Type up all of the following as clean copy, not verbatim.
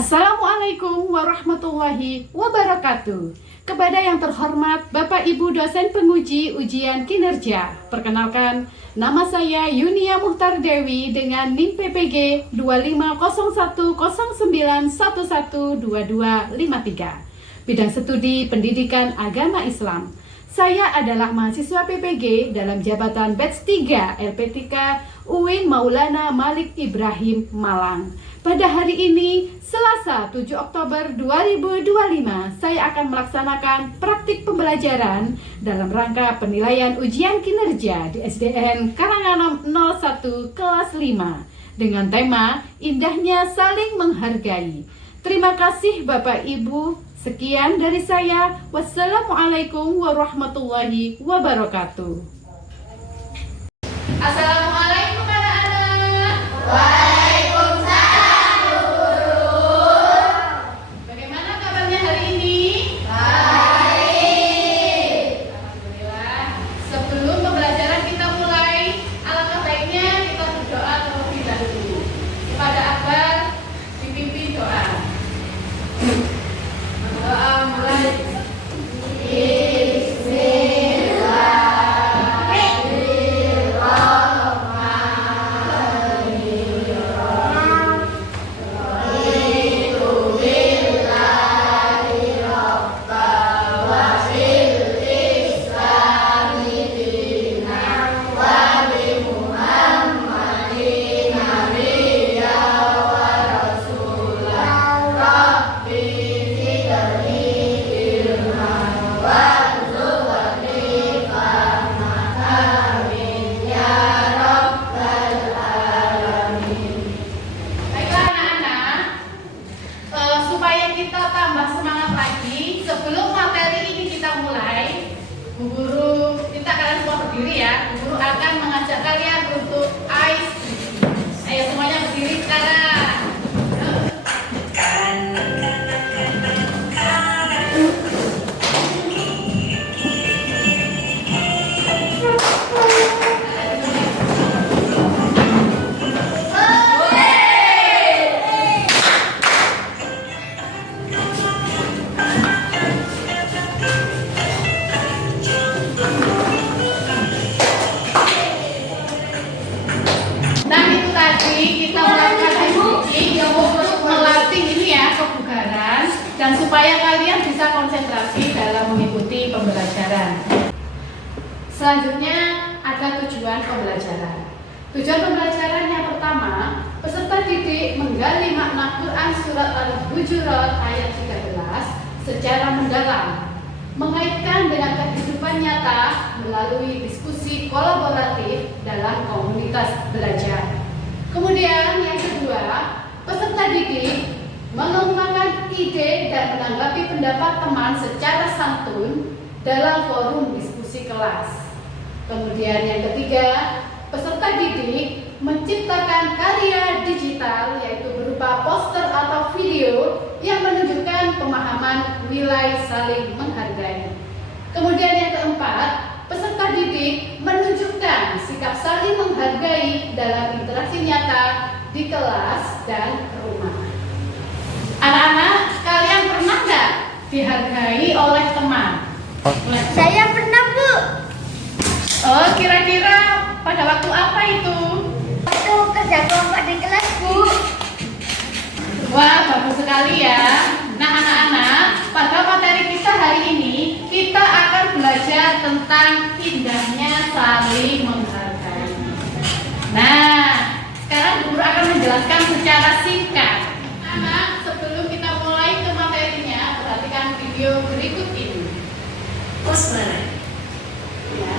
Assalamualaikum warahmatullahi wabarakatuh. Kepada yang terhormat Bapak Ibu dosen penguji ujian kinerja, perkenalkan nama saya Yunia Muhtar Dewi dengan NIM PPG 250109112253. Bidang studi Pendidikan Agama Islam. Saya adalah mahasiswa PPG dalam jabatan Batch 3 LP3 UIN Maulana Malik Ibrahim Malang. Pada hari ini, Selasa 7 Oktober 2025, saya akan melaksanakan praktik pembelajaran dalam rangka penilaian ujian kinerja di SDN Karanganom 01 kelas 5 dengan tema Indahnya Saling Menghargai. Terima kasih Bapak Ibu. Sekian dari saya. Wassalamualaikum warahmatullahi wabarakatuh. Assalamualaikum anak-anak. Waalaikumsalam guru. Bagaimana kabarnya hari ini? Baik. Alhamdulillah. Sebelum pembelajaran kita mulai, alangkah baiknya kita berdoa terlebih dahulu. Kepada Akbar dipimpin doa. Doa mulai. Baiklah anak-anak, supaya kita tambah semangat lagi, sebelum materi ini kita mulai, Bu Guru minta kalian semua berdiri ya. Bu Guru akan mengajak kalian untuk ice. Ayo semuanya berdiri sekarang. Nah itu tadi kita melakukan ice breaking yang untuk melatih ini ya kebugaran dan supaya kalian bisa konsentrasi dalam mengikuti pembelajaran. Selanjutnya ada tujuan pembelajaran. Tujuan pembelajaran yang pertama, peserta didik menggali makna Quran surat Al-Hujurat ayat 13 secara mendalam, mengaitkan dengan kehidupan nyata melalui diskusi kolaboratif dalam komunitas belajar. Kemudian yang kedua, peserta didik mengembangkan ide dan menanggapi pendapat teman secara santun dalam forum diskusi kelas. Kemudian yang ketiga, peserta didik menciptakan karya digital yaitu berupa poster atau video yang menunjukkan pemahaman nilai saling menghargai. Kemudian yang keempat, peserta didik menunjukkan sikap saling menghargai dalam interaksi nyata di kelas dan rumah. Anak-anak, kalian pernah nggak dihargai oleh teman? Saya pernah, Bu. Oh, kira-kira pada waktu apa itu? Waktu kerja kelompok di kelas, Bu. Wah, bagus sekali ya. Nah, anak-anak, pada materi kita hari ini, kita akan belajar tentang indahnya saling menghargai. Nah, sekarang guru akan menjelaskan secara singkat. Anak, sebelum kita mulai ke materinya, perhatikan video berikut ini. Pos mana? Ya.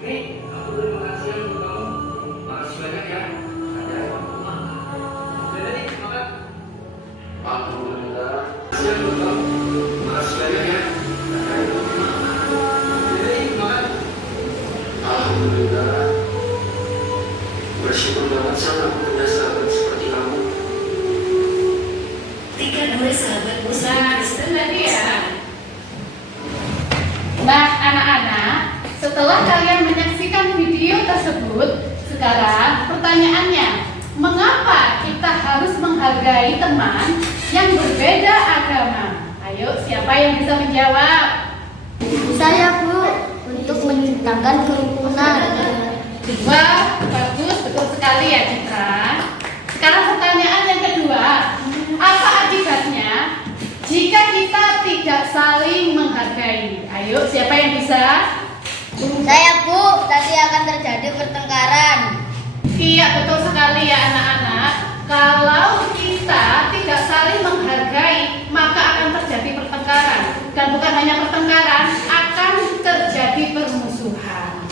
Nih, aku terima kasih. Bersyukur banget San, aku punya sahabat seperti kamu. Tiga dua sahabat Muslim Nah, Kristen itu tadi ya. Islam. Nah, anak-anak, setelah kalian menyaksikan video tersebut, sekarang pertanyaannya, mengapa kita harus menghargai teman yang berbeda agama? Ayo, siapa yang bisa menjawab? Saya Bu, untuk menciptakan kerukunan. Wah, bagus, betul sekali ya Citra. Sekarang pertanyaan yang kedua, apa akibatnya jika kita tidak saling menghargai? Ayo, siapa yang bisa? Saya Bu, nanti akan terjadi pertengkaran. Iya, betul sekali ya anak-anak. Kalau kita tidak saling menghargai, maka akan terjadi pertengkaran. Dan bukan hanya pertengkaran, akan terjadi permusuhan.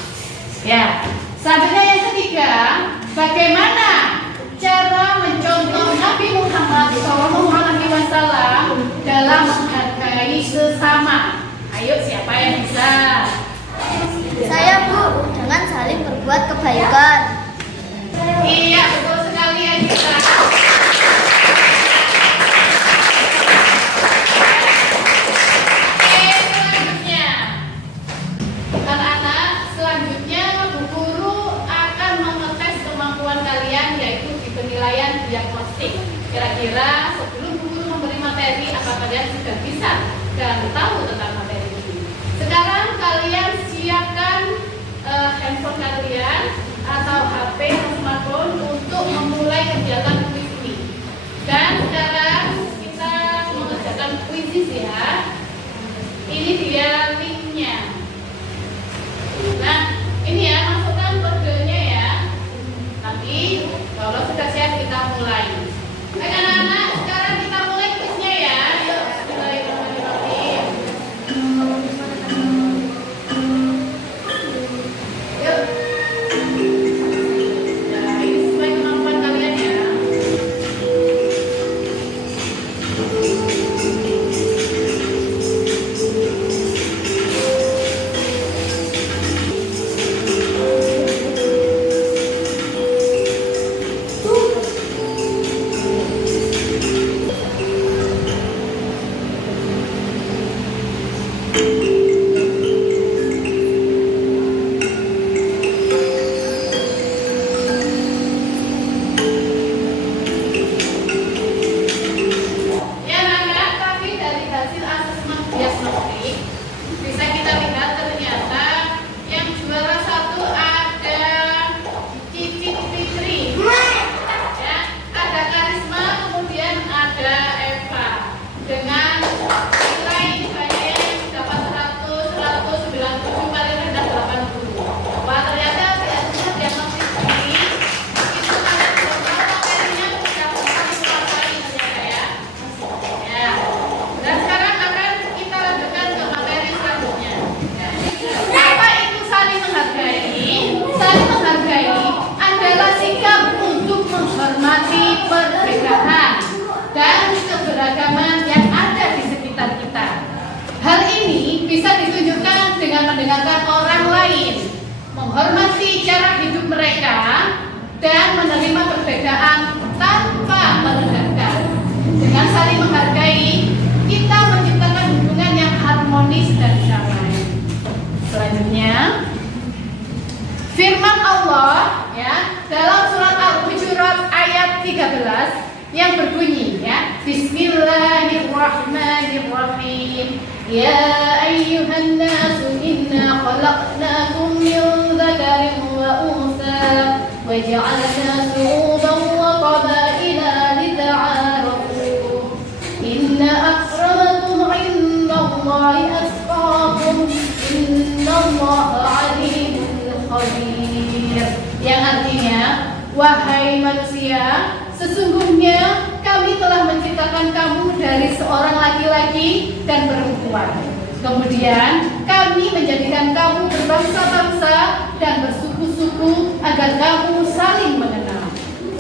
Ya, selanjutnya yang ketiga, bagaimana cara mencontoh Nabi Muhammad SAW dalam menghargai sesama? Ayo, siapa yang bisa? Saya Bu, dengan saling berbuat kebaikan. Iya, betul sekali ya Citra. Oke, selanjutnya, anak-anak, selanjutnya Bu Guru akan mengetes kemampuan kalian yaitu di penilaian diagnostik. Kira-kira sebelum Bu Guru memberi materi, apa kalian sudah bisa dan tahu tentang materi ini? Sekarang kalian siapkan handphone kalian atau HP atau smartphone untuk memulai kegiatan kuis ini. Dan sekarang kita mengerjakan kuis ya. Ini dia linknya. Nah, ini ya, masukkan kodenya ya. Nanti kalau sudah siap kita mulai. Baik anak-anak, sekarang kita mulai kuisnya ya. Yuk, bismillahirrahmanirrahim. Yuk. Nah, ini sesuai kemampuan kalian ya. Ya anak-anak, tapi dari hasil asesmen diagnostik bisa kita lihat ternyata yang juara satu ada Cici Fitri, ya, ada Karisma, kemudian ada Eva dengan nilai misalnya dapat 100, 197 paling rendah 80. Wah, ternyata di asesmen diagnostik ini itu kalian belum tahu materinya sudah bisa dikuasai ternyata ya. Ya. Dan sekarang akan kita lanjutkan ke materi selanjutnya. Apa itu saling menghargai? Saling menghargai adalah sikap untuk menghormati perbedaan dan keberagaman yang ada di sekitar kita. Hal ini bisa ditunjukkan dengan mendengarkan orang lain, menghormati cara hidup mereka, dan menerima perbedaan tanpa merendahkan. Dengan saling menghargai, kita menciptakan hubungan yang harmonis dan damai. Selanjutnya, firman Allah ya dalam surat Al-Hujurat ayat 13 yang berbunyi ya, Bismillahirrahmanirrahim. Ya ayyuhan nasu inna khalaqnakum min dzakarin wa untha wa ja'alna syu'uban wa qabaila lita'arafu. Inna akramakum 'indallahi atqakum. Innallaha 'alimun khabir. Yang artinya, wahai manusia, sesungguhnya kami telah menciptakan kamu dari seorang laki-laki dan perempuan. Kemudian kami menjadikan kamu berbangsa-bangsa dan bersuku-suku agar kamu saling mengenal.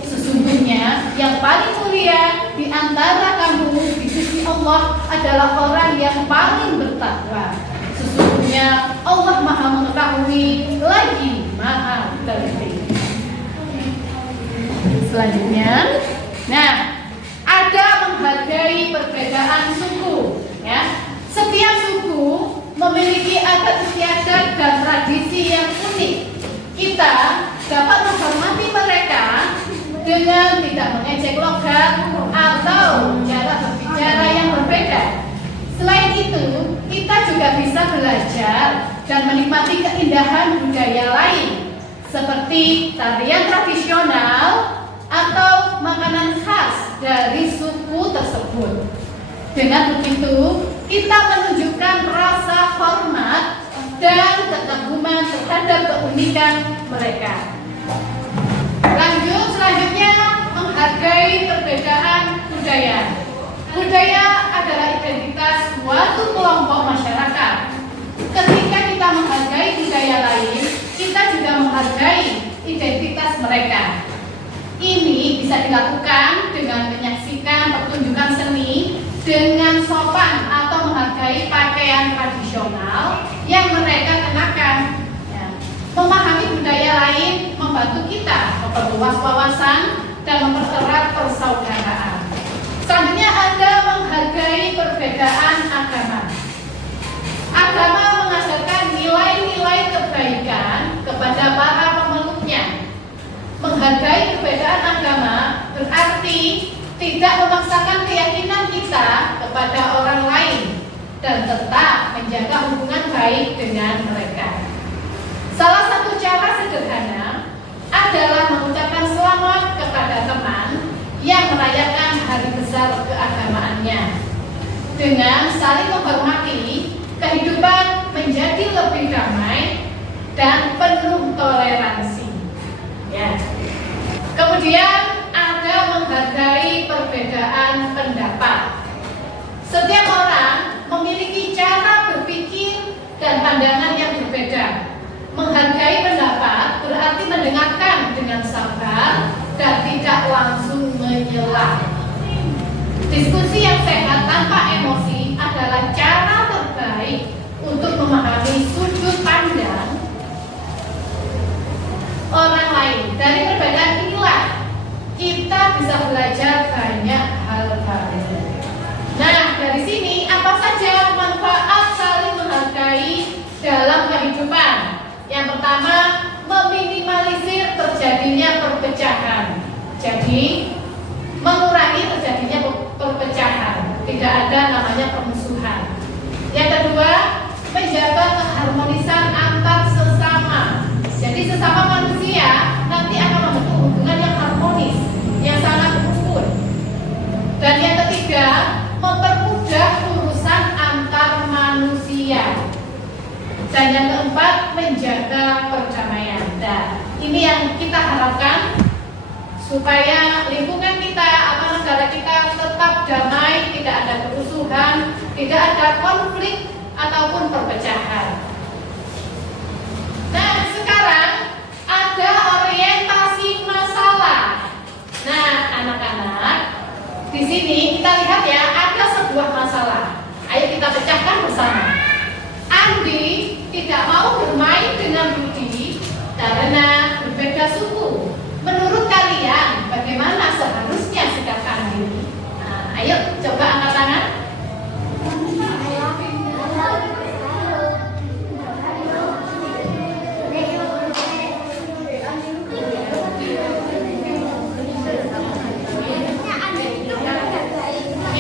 Sesungguhnya yang paling mulia di antara kamu di sisi Allah adalah orang yang paling bertakwa. Sesungguhnya Allah Maha Mengetahui lagi Maha Teliti. Selanjutnya, nah, ada menghargai perbedaan suku. Ya, setiap suku memiliki adat istiadat dan tradisi yang unik. Kita dapat menghormati mereka dengan tidak mengejek logat atau cara berbicara yang berbeda. Selain itu, kita juga bisa belajar dan menikmati keindahan budaya lain seperti tarian tradisional atau makanan khas dari suku tersebut. Dengan begitu, kita menunjukkan rasa hormat dan kekaguman terhadap keunikan mereka. Selanjutnya menghargai perbedaan budaya. Budaya adalah identitas suatu kelompok masyarakat. Ketika kita menghargai budaya lain, kita juga menghargai identitas mereka. Ini bisa dilakukan dengan menyaksikan pertunjukan seni dengan sopan atau menghargai pakaian tradisional yang mereka kenakan. Ya. Memahami budaya lain membantu kita memperluas wawasan dan mempererat persaudaraan. Selanjutnya ada menghargai perbedaan agama. Agama mengajarkan nilai-nilai kebaikan kepada para pemeluknya. Menghargai perbedaan agama berarti tidak memaksakan keyakinan kita kepada orang lain dan tetap menjaga hubungan baik dengan mereka. Salah satu cara sederhana adalah mengucapkan selamat kepada teman yang merayakan hari besar keagamaannya. Dengan saling menghormati, kehidupan menjadi lebih damai dan penuh toleransi. Ya. Kemudian ada menghargai perbedaan pendapat. Setiap orang memiliki cara berpikir dan pandangan yang berbeda. Menghargai pendapat berarti mendengarkan dengan sabar dan tidak langsung menyela. Diskusi yang sehat tanpa emosi adalah cara terbaik untuk memahami sudut pandang orang lain. Dari perbedaan inilah kita bisa belajar banyak hal baru. Nah, dari sini apa saja manfaat saling menghargai dalam kehidupan? Yang pertama, meminimalisir terjadinya perpecahan. Jadi, mengurangi terjadinya perpecahan. Tidak ada namanya permusuhan. Yang kedua, menjaga keharmonisan antar sesama. Jadi sesama manusia nanti akan membentuk hubungan yang harmonis, yang sangat rukun. Dan yang ketiga, mempermudah urusan antar manusia. Dan yang keempat, menjaga perdamaian. Nah, ini yang kita harapkan supaya lingkungan kita atau negara kita tetap damai, tidak ada kerusuhan, tidak ada konflik ataupun perpecahan. Nah, sekarang ada orientasi masalah. Nah, anak-anak, di sini kita lihat ya, ada sebuah masalah. Ayo kita pecahkan bersama. Andi tidak mau bermain dengan Budi karena berbeda suku. Menurut kalian, bagaimana seharusnya sikap Andi? Nah, ayo coba angkat tangan.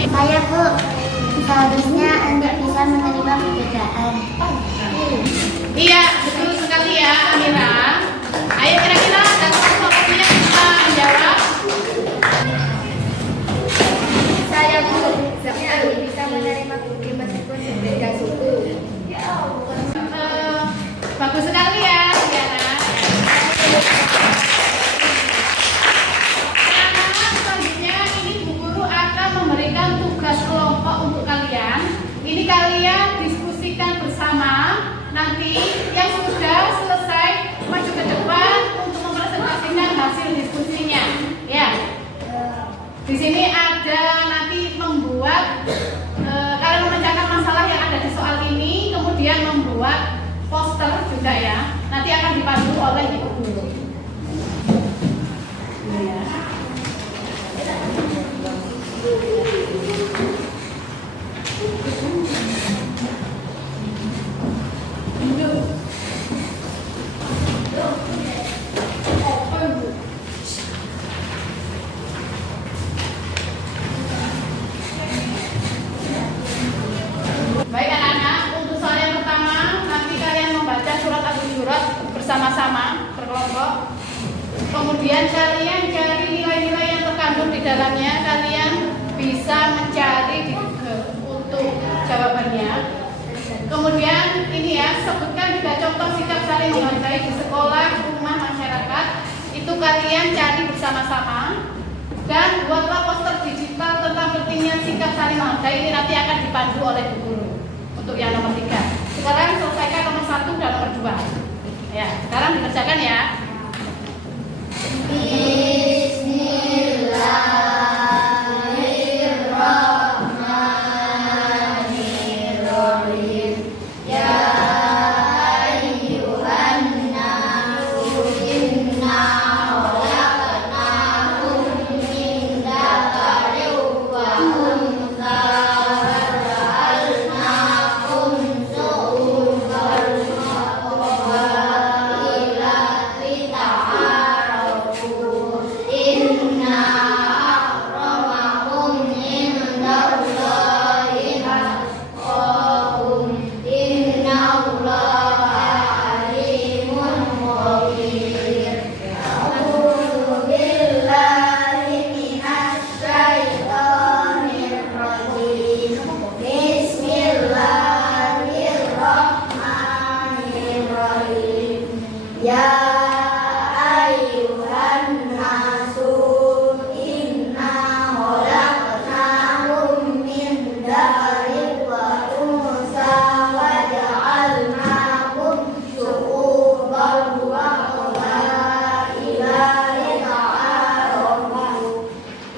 Saya Bu, seharusnya Anda bisa menerima perbedaan. Iya, betul sekali ya, Amira. Ayo kira-kira ada kelompoknya bisa menjawab. Saya Bu, seharusnya Anda bisa menerima Budi meskipun berbeda suku. Bagus sekali ya, Diana. Anak-anak, selanjutnya ini Bu Guru akan memberikan tugas kelompok untuk kalian. Ini kalian diskusikan bersama. Nanti yang sudah selesai maju ke depan untuk mempresentasikan hasil diskusinya. Ya. Di sini ada nanti membuat kalian memecahkan masalah yang ada di soal ini, kemudian membuat poster juga ya. Nanti akan dipandu oleh Ibu Guru. Ya. Kemudian kalian cari nilai-nilai yang terkandung di dalamnya. Kalian bisa mencari di Google untuk jawabannya. Kemudian ini ya, sebutkan juga contoh sikap saling menghargai di sekolah, rumah, masyarakat. Itu kalian cari bersama-sama. Dan buatlah poster digital tentang pentingnya sikap saling menghargai. Ini nanti akan dipandu oleh Bu Guru. Untuk yang nomor 3. Sekarang selesaikan nomor 1 dan nomor 2. Ya, sekarang dikerjakan ya. Bismillahirrahmanirrahim. Ya ayyuhan nasu inna khalaqnakum min dzakarin wa untha wa ja'alnakum syu'uban wa qabaila lita'arafu. Inna akramakum indallahi atqakum. Innallaha alimun khabir. A'udzu billahi minasy syaithanir rajim. Bismillahirrahmanirrahim. Ya ayyuhan nasu inna khalaqnakum min dzakarin wa untha wa ja'alnakum syu'uban wa qabaila lita'arafu.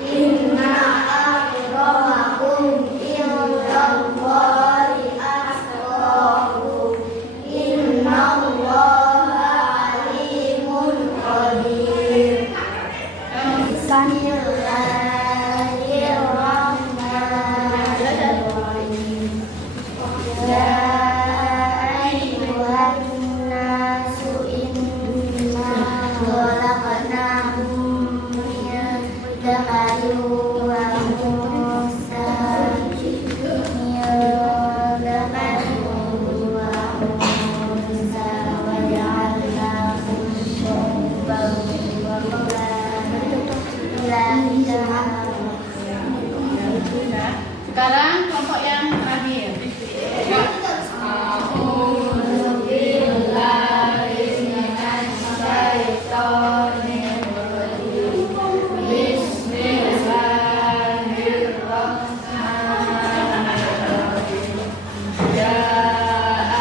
Inna akramakum indallahi atqakum. Innallaha alimun khabir. Bismillahirrahmanirrahim. Ya ayyuhan nasu inna khalaqnakum min dzakarin wa untha wa ja'alnakum syu'uban wa qabaila lita'arafu. Sekarang kelompok yang terakhir. A'udzu billahi minasy syaithanir rajim. Bismillahirrahmanirrahim. Ya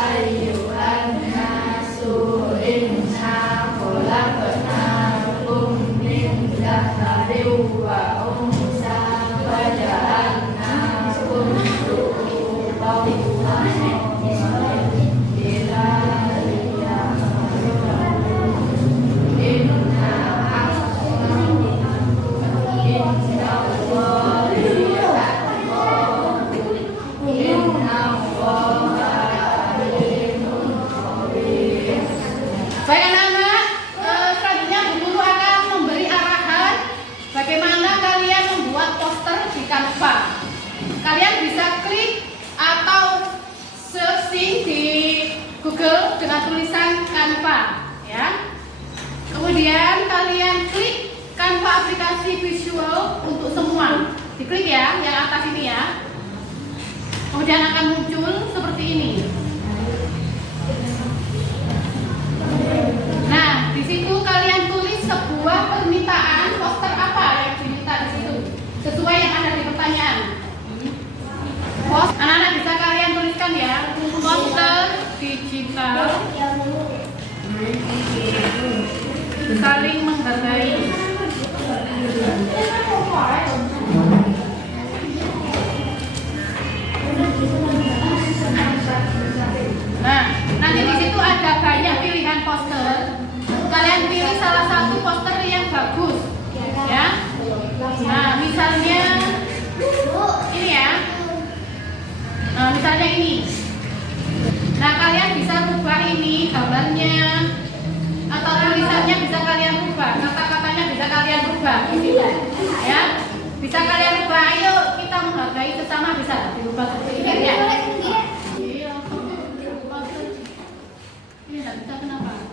ayyuhan nasu inna khalaqnakum min dzakarin wa untha wa ja'alnakum syu'uban wa qabaila inna akramakum indallahi atqakum. Innallaha alimun khabir. Baik anak-anak, selanjutnya Bu Guru akan memberi arahan bagaimana kalian membuat poster di Canva. Kalian bisa klik atau searching di Google dengan tulisan Canva, ya. Kemudian kalian klik Canva aplikasi visual untuk semua. Diklik ya, yang atas ini ya. Kemudian akan muncul seperti ini. Nah, di situ kalian tulis sebuah permintaan poster apa yang diminta di situ, sesuai yang ada di pertanyaan. Anak-anak bisa kalian tuliskan ya, poster digital saling menghargai. Nah, nanti di situ ada banyak pilihan poster. Kalian pilih salah satu poster yang bagus, ya. Nah, misalnya ini ya. Nah, misalnya ini. Nah, kalian bisa rubah ini gambarnya atau tulisannya bisa kalian rubah, kata-katanya bisa kalian rubah, ya. Bisa kalian rubah. Ayo kita menghargai sesama, bisa dirubah seperti ini ya. Ini tidak bisa, kenapa?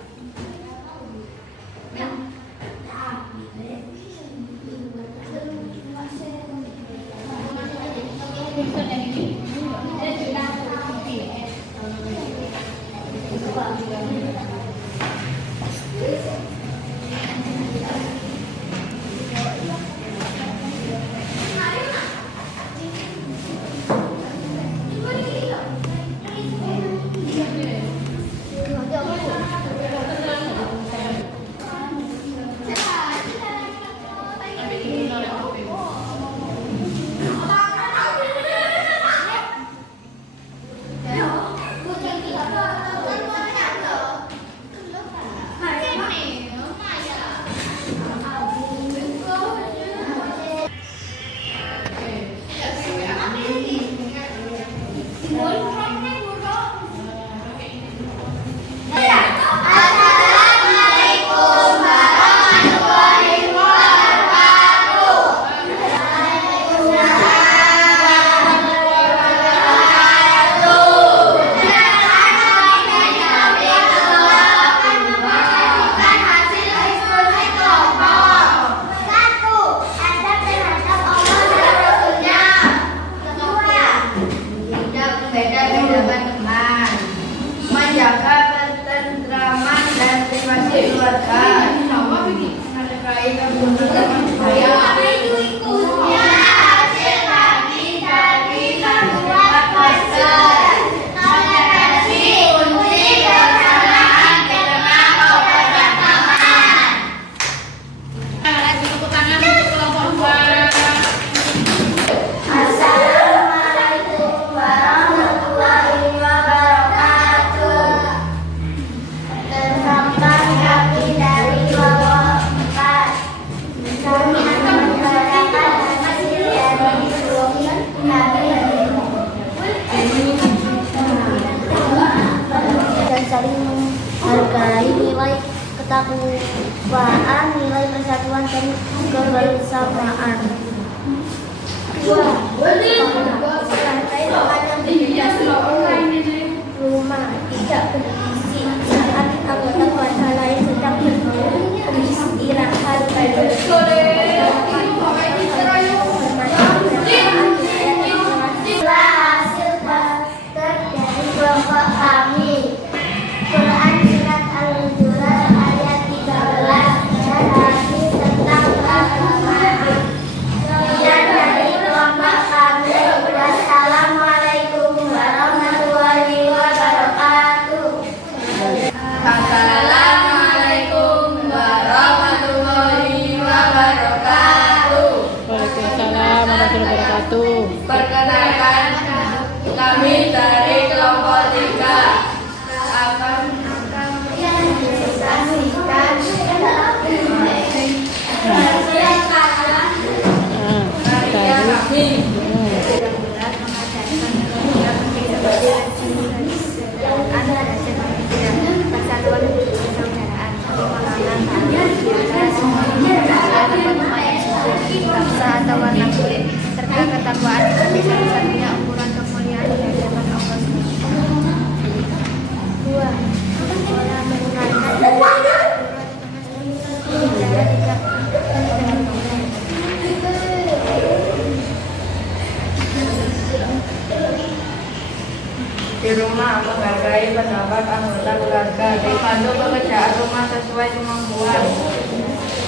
Tepuk tangan untuk kelompok 2. Assalamualaikum warahmatullahi wabarakatuh. Perkenalkan kami dari kelompok 4. Kami akan membicarakan hasil dari grup kami dan saling menghargai nilai ketakwaan, nilai persatuan dan kebersamaan. Rumah tidak berisi saat anggota keluarga lain sedang beristirahat. Hasil dari kelompok kami. Quran surat Al-Hujurat ayat 13 dan hadis tentang keagamaan. Sekian dari kelompok kami. Wassalamualaikum warahmatullahi wabarakatuh. Assalamualaikum warahmatullahi wabarakatuh. Waalaikumsalam warahmatullahi wabarakatuh. Perkenalkan, kami dari kelompok 3 akan karya kami. Atau warna kulit serta ketakwaan sebagai satu-satunya ukuran kemuliaan di hadapan Allah. 2. Orang menggunakan cara tidak Di rumah menghargai pendapat anggota keluarga, membantu pekerjaan rumah sesuai kemampuan.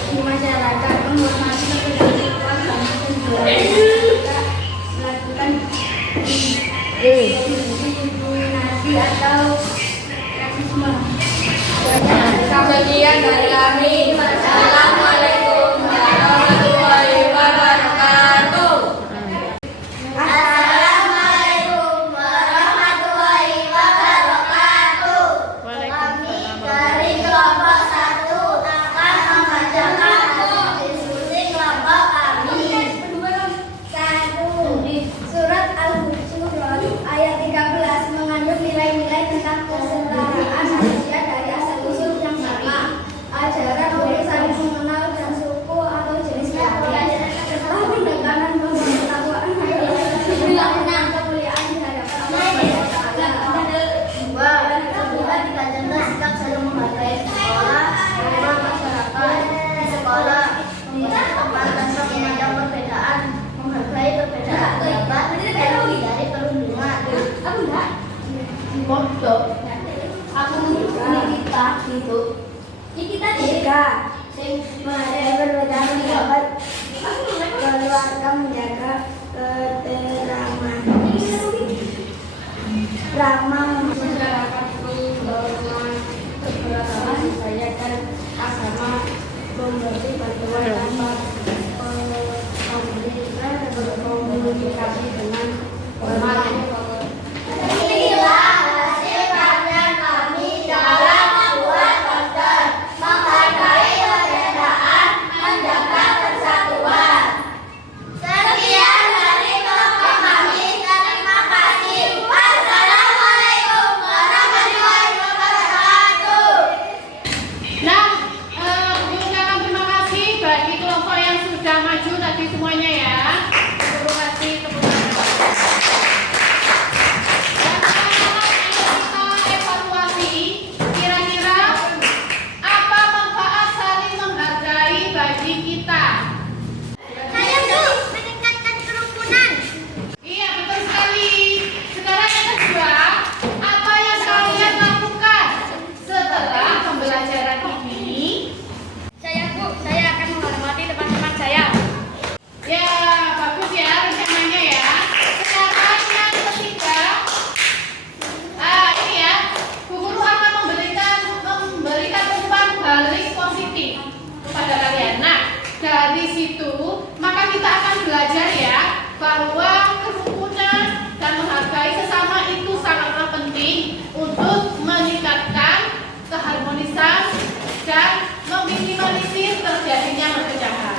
di masyarakat menghormati kehidupan melakukan diskriminasi atau rasisme. Sekian dari kami. Assalamualaikum warahmatullahi wabarakatuh. Assalamualaikum warahmatullahi wabarakatuh. Kami dari kelompok 1 akan membacakan diskusi kelompok kami. 1. Surat Al-Hujurat ayat 13 mengandung nilai-nilai tentang kesetaraan manusia dari asal-usul yang sama, ajaran untuk saling mengenal dan suku atau jenis kelamin, serta pendekatan pengetahuan kemuliaan di hadapan Allah. 2. Kedua, ditanamkan sikap saling menghargai sekolah, rumah masyarakat. Di sekolah, di tempat tanpa memandang perbedaan, menghargai perbedaan pendapat dan menghindari perundungan. Aku enggak. Bodoh. Aku ini kita gitu. Kita tiga. Sing menghargai perbedaan pendapat. Keluarga menjaga keterangan. Ramah Masyarakat menghormati keberagaman budaya dan agama, memberi bantuan tanpa berkomunikasi dengan hormat. Inilah hasil karya kami dalam membuat poster menghargai perbedaan, menjaga persatuan. Sekian dari kelompok kami. Terima kasih. Wassalamualaikum warahmatullahi wabarakatuh. Nah, mengucapkan terima kasih bagi dari situ maka kita akan belajar ya bahwa kerukunan dan menghargai sesama itu sangatlah penting untuk meningkatkan keharmonisan dan meminimalisir terjadinya perpecahan.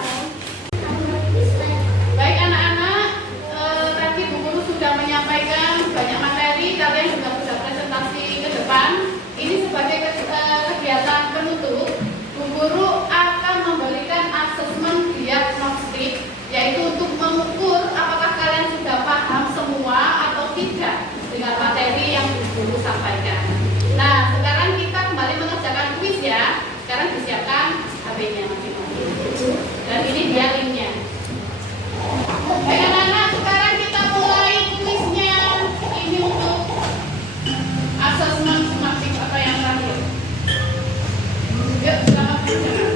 Baik anak-anak, tadi Bu Guru sudah menyampaikan banyak materi, kalian juga sudah presentasi ke depan. Ini sebagai kegiatan penutup, Bu Guru akan memberikan asesmen diagnostik, yaitu untuk mengukur apakah kalian sudah paham semua atau tidak dengan materi yang Bu Guru sampaikan. Nah, sekarang kita kembali mengerjakan kuis ya. Sekarang disiapkan HP-nya masing-masing. Dan ini dia linknya. Baik anak-anak, sekarang kita mulai kuisnya. Ini untuk asesmen sematik atau yang terakhir. Yuk, selamat berjalan.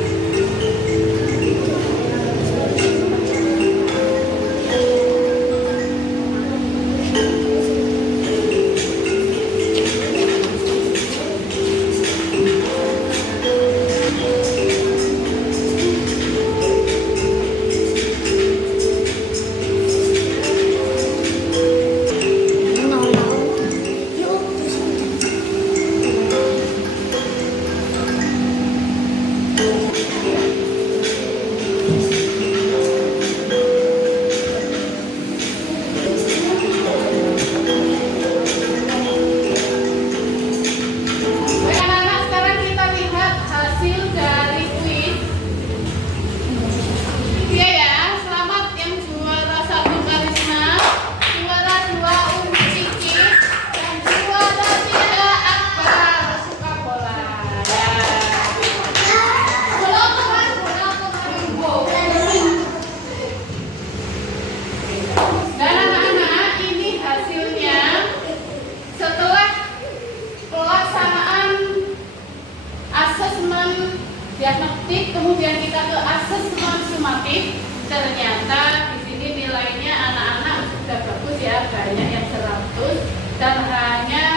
Diagnostik, kemudian kita ke asesmen sumatif. Ternyata di sini nilainya anak-anak sudah bagus ya, banyak yang 100 dan hanya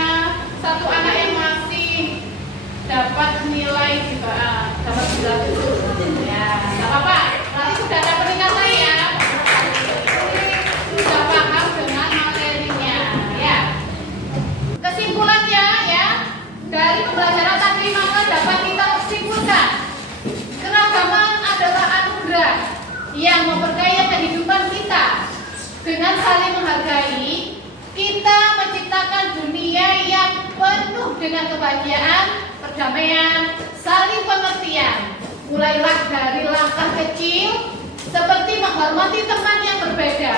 satu anak yang masih dapat nilai di bawah, dapat 97. Ya, nggak apa-apa. Nanti sudah ada peningkatan ya. Sudah paham dengan materinya ya. Kesimpulannya ya, dari pembelajaran tadi maka dapat kita simpulkan keragaman adalah anugerah yang memperkaya kehidupan kita. Dengan saling menghargai, kita menciptakan dunia yang penuh dengan kebahagiaan, perdamaian, saling pengertian. Mulailah dari langkah kecil seperti menghormati teman yang berbeda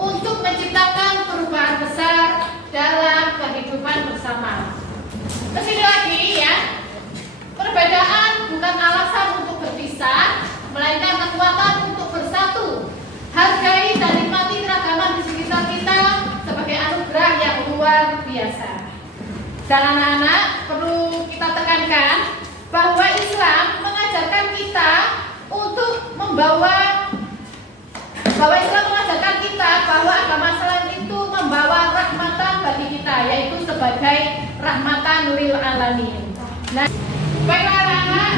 untuk menciptakan perubahan besar dalam kehidupan bersama. Kesini lagi ya. Perbedaan bukan alasan untuk berpisah, melainkan kekuatan untuk bersatu. Hargai dan nikmati keragaman di sekitar kita sebagai anugerah yang luar biasa. Dan anak-anak, perlu kita tekankan bahwa Islam mengajarkan kita untuk bahwa Islam mengajarkan kita bahwa agama Islam itu membawa rahmatan bagi kita, yaitu sebagai rahmatan lil alamin. Nah, baiklah anak-anak,